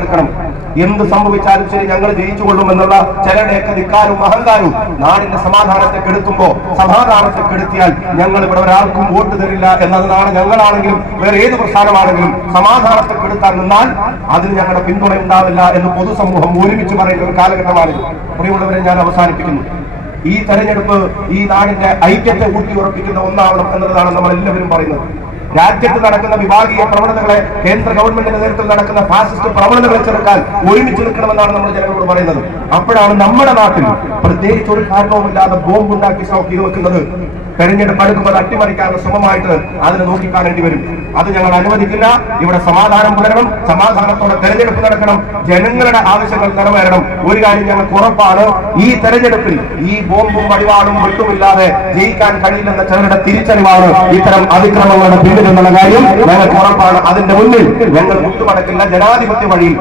എടുക്കണം. എന്ത് സംഭവിച്ചാലും ശരി ഞങ്ങൾ ജയിച്ചുകൊള്ളും എന്നുള്ള ചിലരുടെയൊക്കെ ധിക്കാരവും അഹങ്കാരവും നാടിന്റെ സമാധാനത്തെ കെടുത്തുമ്പോ സമാധാനത്തെ കെടുത്തിയാൽ ഞങ്ങൾ ഇവിടെ ഒരാൾക്കും വോട്ട് തരില്ല എന്നതാണ്. ഞങ്ങളാണെങ്കിലും വേറെ ഏത് പ്രസ്ഥാനമാണെങ്കിലും സമാധാനത്തെ കെടുത്താൻ നിന്നാൽ അതിന് ഞങ്ങളുടെ പിന്തുണ ഉണ്ടാവില്ല എന്ന് പൊതുസമൂഹം ഒരുമിച്ച് പറയുന്ന ഒരു കാലഘട്ടമാണിത്. പ്രിയമുള്ളവരെ, ഞാൻ അവസാനിപ്പിക്കുന്നു. ഈ തെരഞ്ഞെടുപ്പ് ഈ നാടിന്റെ ഐക്യത്തെ ഊട്ടി ഉറപ്പിക്കുന്ന ഒന്നാവണം എന്നുള്ളതാണ് നമ്മൾ എല്ലാവരും പറയുന്നത്. രാജ്യത്ത് നടക്കുന്ന വിഭാഗീയ പ്രവണതകളെ, കേന്ദ്ര ഗവൺമെന്റിന്റെ നേതൃത്വത്തിൽ നടക്കുന്ന ഫാസിസ്റ്റ് പ്രവണതകളെ ചെറുക്കാൻ ഒരുമിച്ച് നിൽക്കണമെന്നാണ് നമ്മൾ ജനങ്ങളോട് പറയുന്നത്. അപ്പോഴാണ് നമ്മുടെ നാട്ടിൽ പ്രത്യേകിച്ച് ഒരു കാരണവുമില്ലാതെ ബോംബുണ്ടാക്കി സ്റ്റോക്ക് ചെയ്ത് വെക്കുന്നത് തെരഞ്ഞെടുപ്പ് അടുക്കുമ്പോൾ അട്ടിമറിക്കാനുള്ള ശ്രമമായിട്ട് അതിനെ നോക്കിക്കാണേണ്ടി വരും. അത് ഞങ്ങൾ അനുവദിക്കില്ല. ഇവിടെ സമാധാനം പുലരണം, സമാധാനത്തോടെ തെരഞ്ഞെടുപ്പ് നടക്കണം, ജനങ്ങളുടെ ആവശ്യങ്ങൾ നിറവേറണം. ഒരു കാര്യം ഞങ്ങൾക്ക് ഉറപ്പാണ്, ഈ തെരഞ്ഞെടുപ്പിൽ ഈ ബോംബും വടിവാളും വെട്ടുമില്ലാതെ ജയിക്കാൻ കഴിയില്ലെന്ന ചിലരുടെ തിരിച്ചറിവാണ് ഇത്തരം അതിക്രമങ്ങളുടെ പിന്നിലെന്നുള്ള കാര്യം ഞങ്ങൾക്ക് ഉറപ്പാണ്. അതിന്റെ മുന്നിൽ ഞങ്ങൾ മുട്ടുമടക്കില്ല. ജനാധിപത്യ വഴിയിൽ